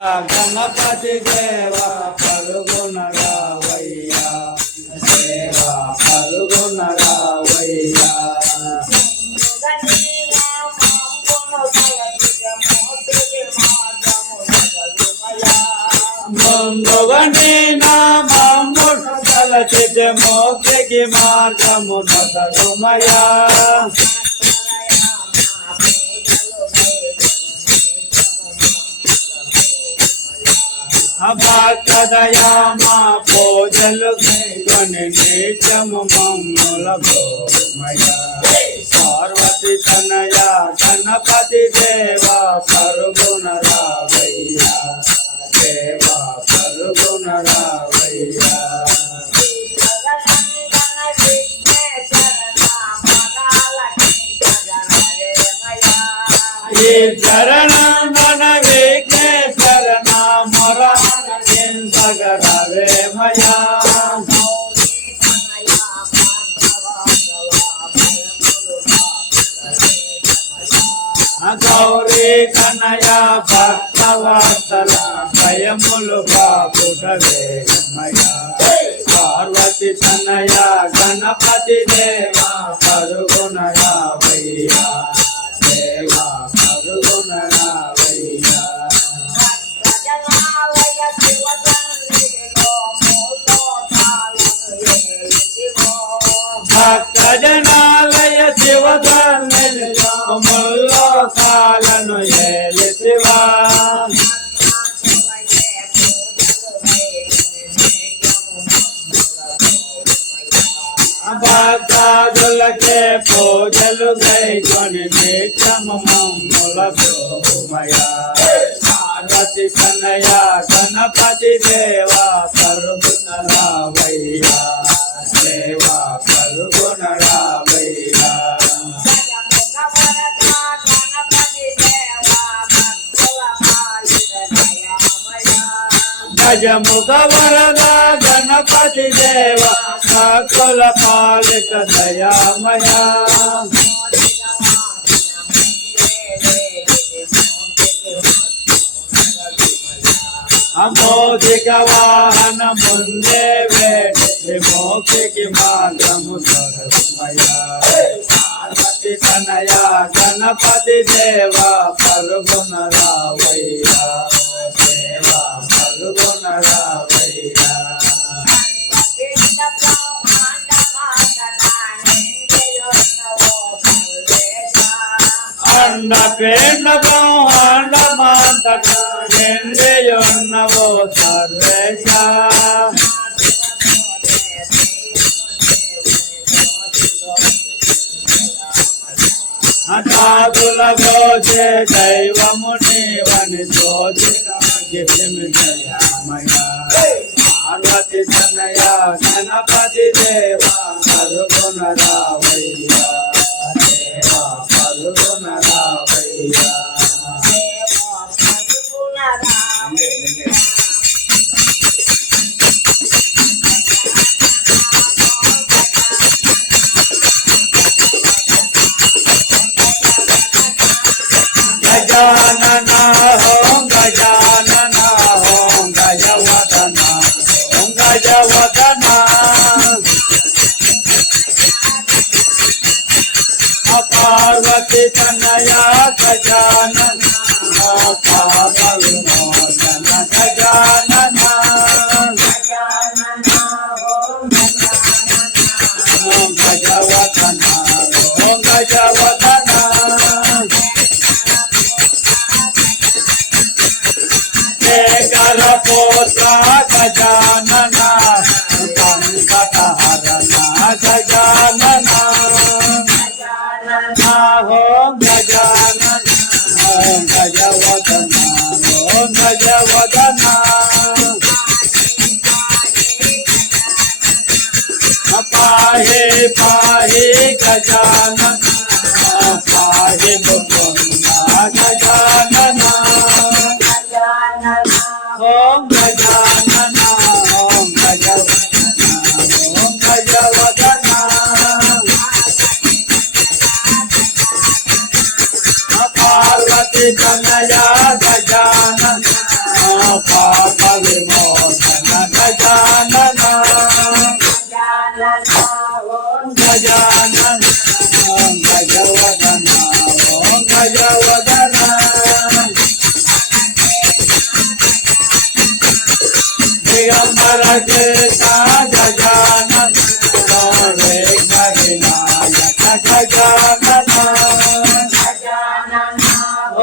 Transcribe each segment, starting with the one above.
గణపతి దేవ పరుగున రావయ్యా, దేవ పరుగున రావయ్యా. ముందుగా నీ నామమును తలచితే మోక్షకి మార్గము నొసగుమయ్యా. భక్తదయా మా పూజలు కొని నిత్యము మమ్ముల భోమయ్యా. పార్వతి తనయ గణపతి దేవ పరుగున రావయ్యా, దేవ పరుగున రావయ్యా. ఈ చరణం మన విఘ్నేశ్వర నామర సగరవేమయా. గౌరీ కనయ భక్తవత్సల భయములు బాపుటవేమయా. పార్వతి తనయ గణపతి దేవ పరుగున రావయ్యా, దేవ పరుగున రావయ్యా. భక్తజనాలయ శివధర్మముల్లో కాలను ఏలితివా. భక్తాదులకే పూజలు గైకొని నిత్యము మమ్ముల భోమయ్యా. పార్వతి కన్నయ గణపతి దేవ పరుగున రావయ్యా, దేవ పరుగున రావయ్యా. గజముఖ వరద గణపతి దేవ భక్తుల పాలిత దయామయా. అమోదిక వాహన ముందే వేడి మోక్షకి మార్గము సర్వమయా. పార్వతి తనయ గణపతి దేవ పరుగున రావయ్యా, దేవ పరుగున రావయ్యా. అండపేండ బ్రహ్మాండమాంతట నిండియున్నవో సర్వేశ. సాధుల గోచే దైవము నీవని దయామయా. పార్వతి తనయ గణపతి దేవ పరుగున రావయ్యా, దేవ పరుగున రావయ్యా. గజానన ఓం గజానన ఓం గజవదన ఓం గజవదన. పార్వతి తనయ గజానన పాపవిమోచన గజానన. ఓం గజవదన ఓం గజవదన. పోత్ర గజానన సంకటహరణ గజానన. ఓం గజానన ఓం గజవదన ఓం గజవదన. పాహి పాహి గజానన పాహి ముకుంద గజానన. ఓం గజానన ఓం గజవదన ఓం గజవదన. పార్వతి తనయ గజానన दिगंबर चेता गजानन विघ्न विनायक गजानन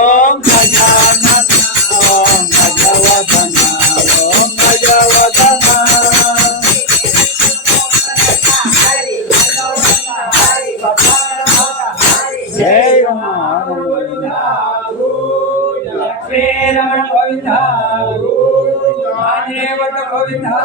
ओम गजानन ओम गजवदन ओम गजवदन जय रमण गोविंदा